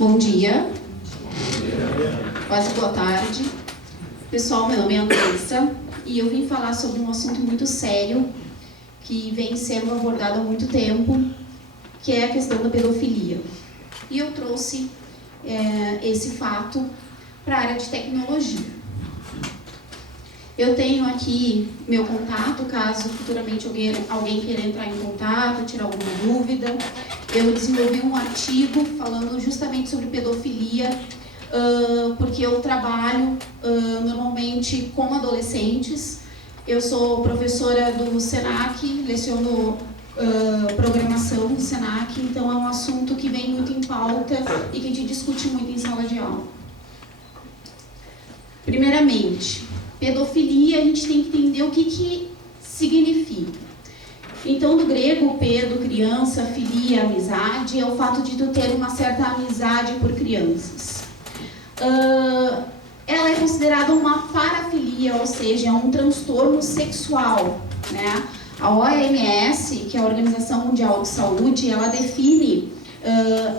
Bom dia. Quase boa tarde. Pessoal, meu nome é Andressa e eu vim falar sobre um assunto muito sério que vem sendo abordado há muito tempo, que é a questão da pedofilia. E eu trouxe esse fato para a área de tecnologia. Eu tenho aqui meu contato, caso futuramente alguém queira entrar em contato, tirar alguma dúvida. Eu desenvolvi um artigo falando justamente sobre pedofilia, porque eu trabalho normalmente com adolescentes. Eu sou professora do SENAC, leciono programação do SENAC, então é um assunto que vem muito em pauta e que a gente discute muito em sala de aula. Primeiramente, pedofilia, a gente tem que entender o que significa. Então, do grego, pedo, criança, filia, amizade, é o fato de tu ter uma certa amizade por crianças. Ela é considerada uma parafilia, ou seja, é um transtorno sexual, né? A OMS, que é a Organização Mundial de Saúde, ela define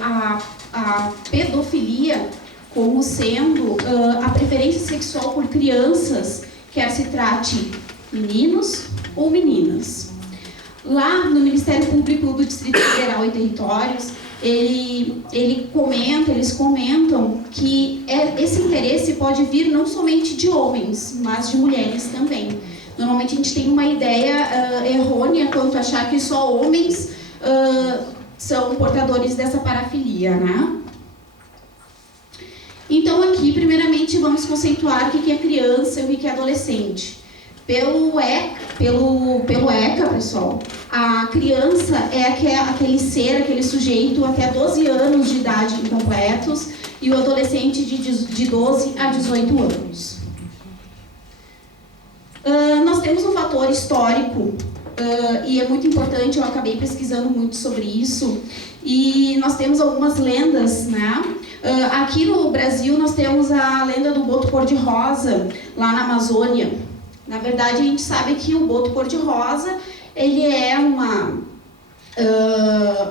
a pedofilia como sendo a preferência sexual por crianças, quer se trate meninos ou meninas. Lá no Ministério Público do Distrito Federal e Territórios, eles comentam que esse interesse pode vir não somente de homens, mas de mulheres também. Normalmente a gente tem uma ideia errônea quanto a achar que só homens são portadores dessa parafilia, né? Então aqui, primeiramente, vamos conceituar o que é criança e o que é adolescente. Pelo ECA, pessoal, a criança é aquele ser, aquele sujeito até 12 anos de idade incompletos e o adolescente de 12 a 18 anos. Nós temos um fator histórico e é muito importante, eu acabei pesquisando muito sobre isso, e nós temos algumas lendas, né? Aqui no Brasil nós temos a lenda do boto cor-de-rosa, lá na Amazônia. Na verdade, a gente sabe que o boto cor-de-rosa, ele é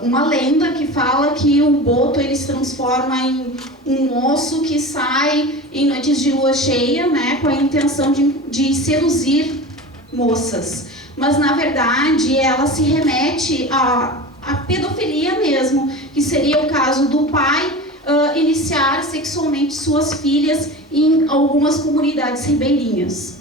uma lenda que fala que o boto ele se transforma em um moço que sai em noites de lua cheia, né, com a intenção de seduzir moças. Mas, na verdade, ela se remete à pedofilia mesmo, que seria o caso do pai iniciar sexualmente suas filhas em algumas comunidades ribeirinhas.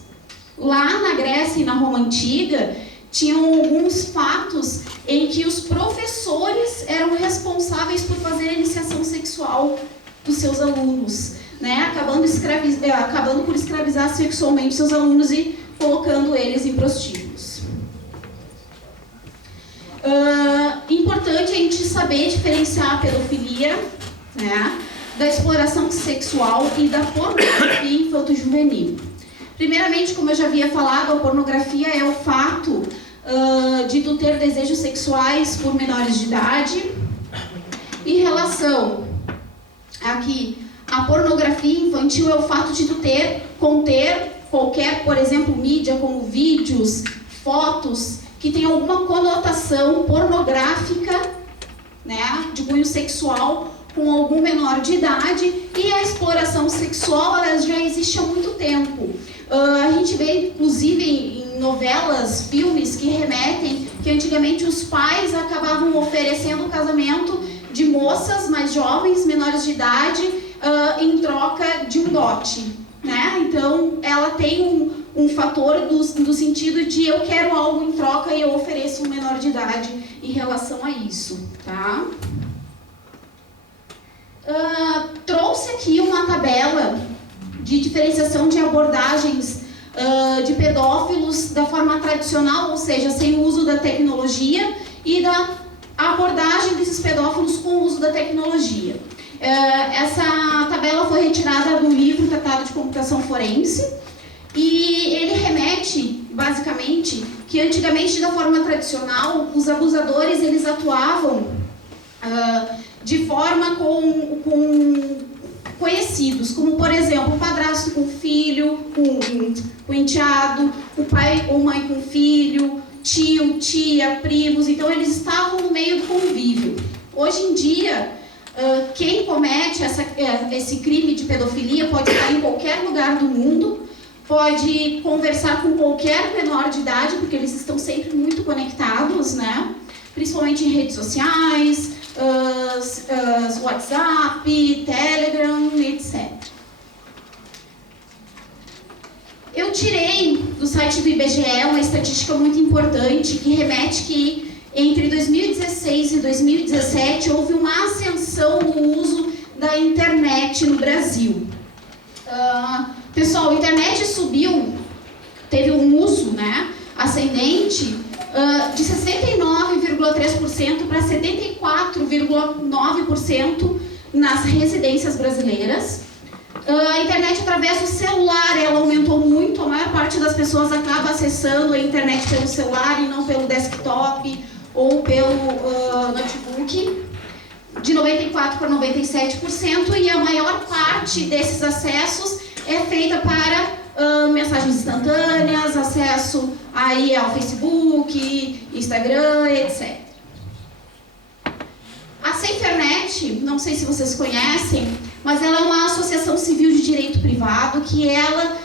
Lá na Grécia e na Roma Antiga, tinham alguns fatos em que os professores eram responsáveis por fazer a iniciação sexual dos seus alunos, né? acabando por escravizar sexualmente seus alunos e colocando eles em prostíbulos. Importante a gente saber diferenciar a pedofilia, né, da exploração sexual e da pornografia infanto-juvenil. Primeiramente, como eu já havia falado, a pornografia é o fato de tu ter desejos sexuais por menores de idade. Em relação aqui, a pornografia infantil é o fato de tu conter qualquer, por exemplo, mídia como vídeos, fotos, que tem alguma conotação pornográfica, né, de cunho sexual, com algum menor de idade, e a exploração sexual ela já existe há muito tempo. A gente vê, inclusive, em novelas, filmes que remetem que antigamente os pais acabavam oferecendo o casamento de moças mais jovens, menores de idade, em troca de um dote, né? Então, ela tem um fator do sentido de eu quero algo em troca e eu ofereço um menor de idade em relação a isso, tá? Trouxe aqui uma tabela de diferenciação de abordagens de pedófilos da forma tradicional, ou seja, sem o uso da tecnologia, e da abordagem desses pedófilos com o uso da tecnologia. Essa tabela foi retirada do livro Tratado de Computação Forense, e ele remete, basicamente, que antigamente, da forma tradicional, os abusadores eles atuavam de forma com conhecidos, como, por exemplo, o padrasto com filho, com enteado, o pai ou mãe com filho, tio, tia, primos. Então, eles estavam no meio do convívio. Hoje em dia, quem comete esse crime de pedofilia pode estar em qualquer lugar do mundo, pode conversar com qualquer menor de idade, porque eles estão sempre muito conectados, né? Principalmente em redes sociais, WhatsApp, Telegram, etc. Eu tirei do site do IBGE uma estatística muito importante que remete que entre 2016 e 2017 houve uma ascensão no uso da internet no Brasil. Pessoal, a internet subiu, teve um uso, né, ascendente de 69,3% para 74,9% nas residências brasileiras. A internet através do celular, ela aumentou muito, a maior parte das pessoas acaba acessando a internet pelo celular e não pelo desktop ou pelo notebook, de 94% para 97%, e a maior parte desses acessos é feita para mensagens instantâneas, acesso aí ao Facebook, Instagram, etc. A Safernet, não sei se vocês conhecem, mas ela é uma associação civil de direito privado que ela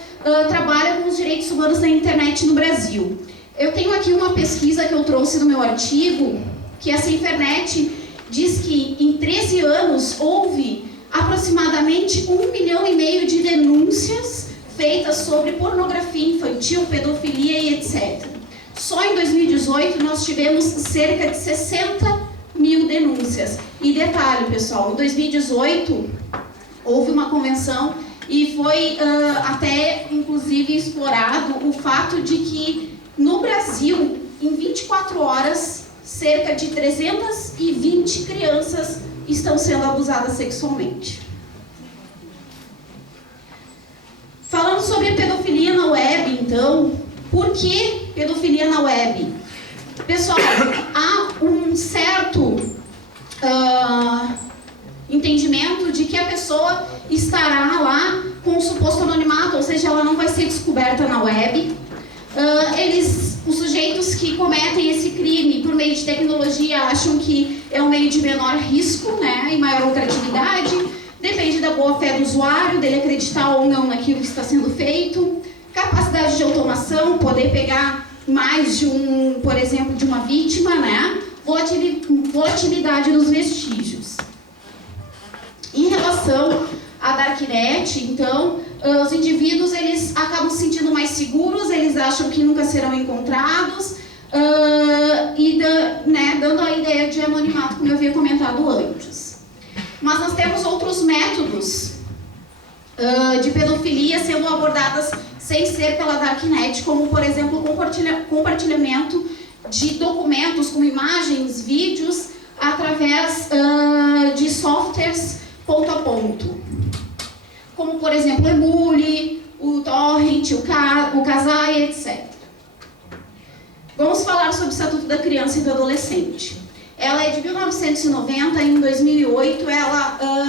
trabalha com os direitos humanos na internet no Brasil. Eu tenho aqui uma pesquisa que eu trouxe no meu artigo, que a Safernet diz que em 13 anos houve aproximadamente 1,5 milhão de denúncias feitas sobre pornografia infantil, pedofilia e etc. Só em 2018 nós tivemos cerca de 60 mil denúncias. E detalhe, pessoal, em 2018 houve uma convenção e foi até, inclusive, explorado o fato de que no Brasil, em 24 horas, cerca de 320 crianças estão sendo abusadas sexualmente. Falando sobre a pedofilia na web, então, por que pedofilia na web? Pessoal, há um certo entendimento de que a pessoa estará lá com um suposto anonimato, ou seja, ela não vai ser descoberta na web. Os sujeitos que cometem esse crime por meio de tecnologia acham que é um meio de menor risco, né, e maior lucratividade. Depende da boa fé do usuário, dele acreditar ou não naquilo que está sendo feito. Capacidade de automação, poder pegar mais de por exemplo, de uma vítima, né? Volatilidade dos vestígios. Em relação à Darknet, então, os indivíduos eles acabam se sentindo mais seguros, eles acham que nunca serão encontrados, dando a ideia de anonimato, como eu havia comentado antes. Mas nós temos outros métodos de pedofilia sendo abordadas sem ser pela Darknet, como, por exemplo, o compartilhamento de documentos com imagens, vídeos, através de softwares ponto a ponto. Como, por exemplo, o Emule, o Torrent, o Kazaa, etc. Vamos falar sobre o Estatuto da Criança e do Adolescente. Ela é de 1990, e em 2008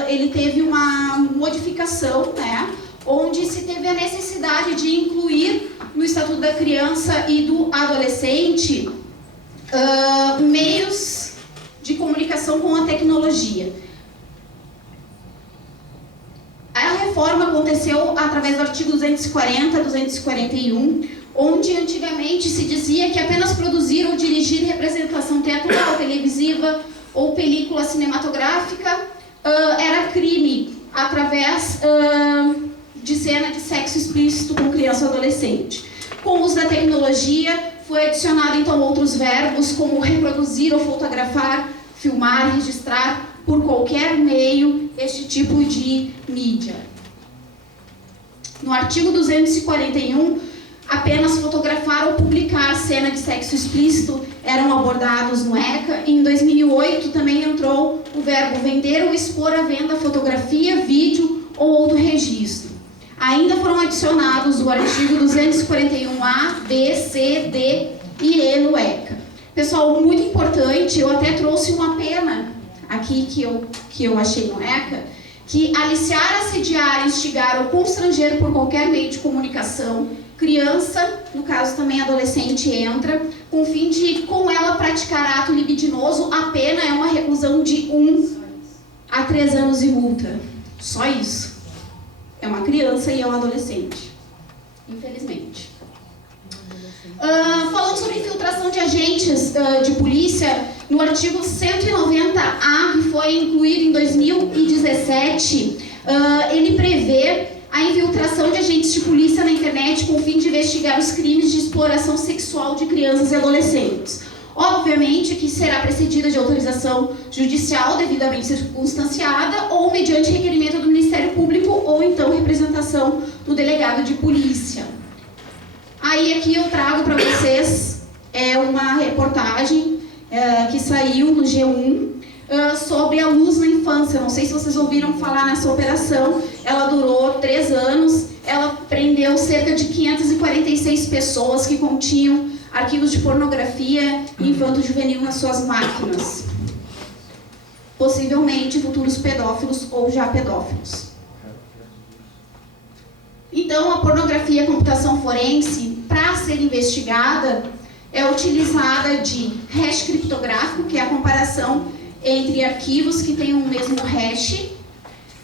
ele teve uma modificação, né, onde se teve a necessidade de incluir no Estatuto da Criança e do Adolescente meios de comunicação com a tecnologia. A reforma aconteceu através do artigo 240, 241, onde antigamente se dizia que apenas produzir ou dirigir representação teatral, televisiva ou película cinematográfica era crime através de cena de sexo explícito com criança ou adolescente. Com o uso da tecnologia, foi adicionado então outros verbos como reproduzir ou fotografar, filmar, registrar por qualquer meio este tipo de mídia. No artigo 241, apenas fotografar ou publicar cena de sexo explícito eram abordados no ECA. E em 2008 também entrou o verbo vender ou expor à venda fotografia, vídeo ou outro registro. Ainda foram adicionados o artigo 241A, B, C, D e E no ECA. Pessoal, muito importante, eu até trouxe uma pena aqui que eu achei no ECA, que aliciar, assediar, instigar ou constranger por qualquer meio de comunicação, criança, no caso também adolescente, entra, com o fim de, com ela, praticar ato libidinoso, a pena é uma reclusão de 1 a 3 anos e multa. Só isso. É uma criança e é um adolescente. Infelizmente. Falando sobre infiltração de agentes de polícia, no artigo 190A, que foi incluído em 2017, ele prevê a infiltração de agentes de polícia na internet com o fim de investigar os crimes de exploração sexual de crianças e adolescentes. Obviamente que será precedida de autorização judicial devidamente circunstanciada ou mediante requerimento do Ministério Público ou então representação do delegado de polícia. Aí aqui eu trago para vocês uma reportagem que saiu no G1 sobre a Luz na Infância. Não sei se vocês ouviram falar nessa operação. Ela durou 3 anos. Ela prendeu cerca de 546 pessoas que continham arquivos de pornografia infanto-juvenil nas suas máquinas. Possivelmente futuros pedófilos ou já pedófilos. Então, a pornografia e a computação forense, para ser investigada, é utilizada de hash criptográfico, que é a comparação entre arquivos que têm o mesmo hash,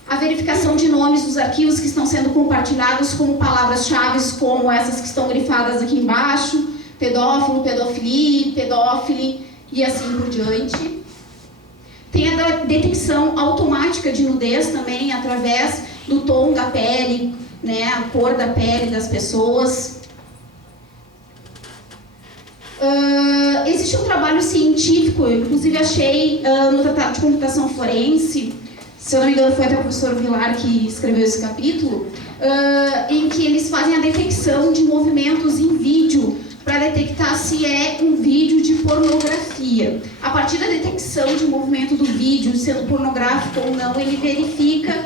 a verificação de nomes dos arquivos que estão sendo compartilhados como palavras-chave, como essas que estão grifadas aqui embaixo, pedófilo, pedofilia, pedófile e assim por diante. Tem a detecção automática de nudez também, através do tom da pele, né, a cor da pele das pessoas. Existe um trabalho científico, inclusive achei no Tratado de Computação Forense, se eu não me engano foi até o professor Vilar que escreveu esse capítulo, em que eles fazem a detecção de movimentos em vídeo para detectar se é um vídeo de pornografia. A partir da detecção de movimento do vídeo, sendo pornográfico ou não, ele verifica,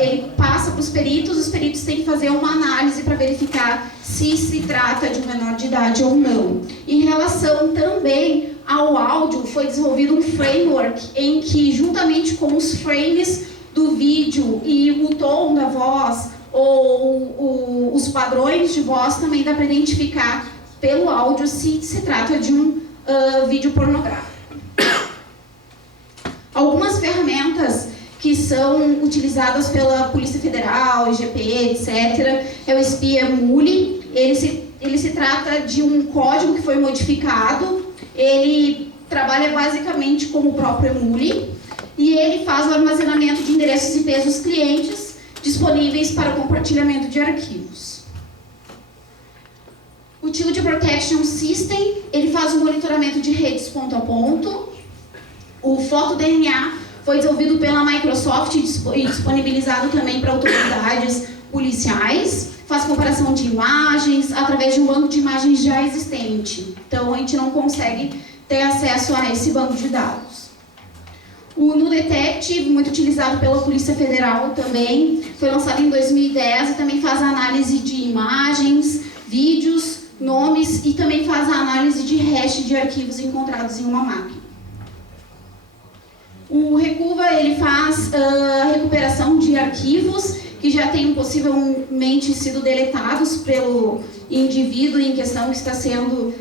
ele passa para os peritos têm que fazer uma análise para verificar se se trata de um menor de idade ou não. Em relação também ao áudio, foi desenvolvido um framework em que, juntamente com os frames do vídeo e o tom da voz, ou os padrões de voz, também dá para identificar pelo áudio se se trata de um vídeo pornográfico. Algumas ferramentas que são utilizadas pela Polícia Federal, IGP, etc., é o espia Muli. Ele se trata de um código que foi modificado. Ele trabalha basicamente como o próprio Muli e ele faz o armazenamento de endereços IP dos clientes disponíveis para compartilhamento de arquivos. O Child Protection System, ele faz o monitoramento de redes ponto a ponto. O FotoDNA foi desenvolvido pela Microsoft e disponibilizado também para autoridades policiais. Faz comparação de imagens através de um banco de imagens já existente. Então, a gente não consegue ter acesso a esse banco de dados. O NuDetect, muito utilizado pela Polícia Federal também, foi lançado em 2010 e também faz a análise de imagens, vídeos, nomes e também faz a análise de hash de arquivos encontrados em uma máquina. O Recuva, ele faz a recuperação de arquivos que já tenham possivelmente sido deletados pelo indivíduo em questão que está sendo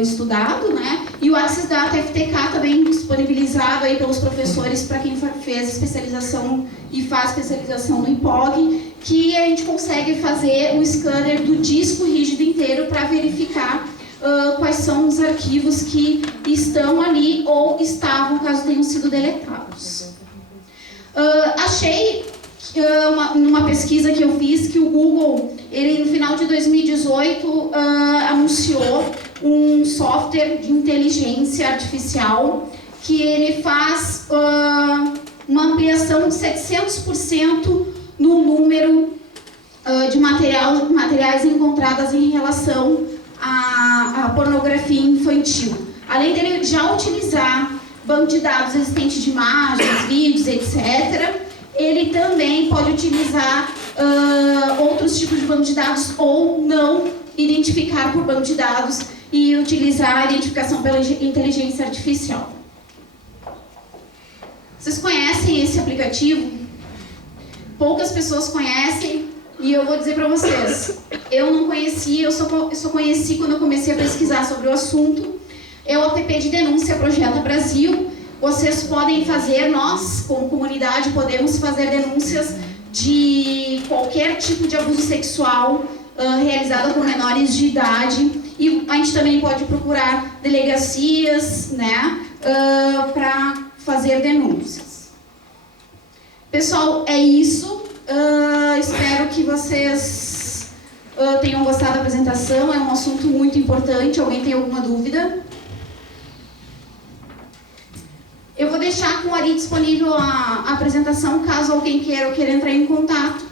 estudado, né? E o Access Data FTK também disponibilizado aí pelos professores para quem fez especialização e faz especialização no IPOG, que a gente consegue fazer o scanner do disco rígido inteiro para verificar quais são os arquivos que estão ali ou estavam, caso tenham sido deletados. Achei numa pesquisa que eu fiz que o Google, ele no final de 2018 anunciou um software de inteligência artificial que ele faz uma ampliação de 700% no número de materiais encontrados em relação à pornografia infantil. Além dele já utilizar banco de dados existente de imagens, vídeos, etc., ele também pode utilizar outros tipos de banco de dados ou não identificar por banco de dados e utilizar a identificação pela inteligência artificial. Vocês conhecem esse aplicativo? Poucas pessoas conhecem e eu vou dizer para vocês, eu não conhecia, eu só conheci quando eu comecei a pesquisar sobre o assunto. É o app de denúncia Projeta Brasil. vocês podem fazer, nós, como comunidade, podemos fazer denúncias de qualquer tipo de abuso sexual realizado por menores de idade. E a gente também pode procurar delegacias, né, para fazer denúncias. Pessoal, é isso. Espero que vocês tenham gostado da apresentação. É um assunto muito importante. Alguém tem alguma dúvida? Eu vou deixar com o Ari disponível a apresentação, caso alguém queira entrar em contato.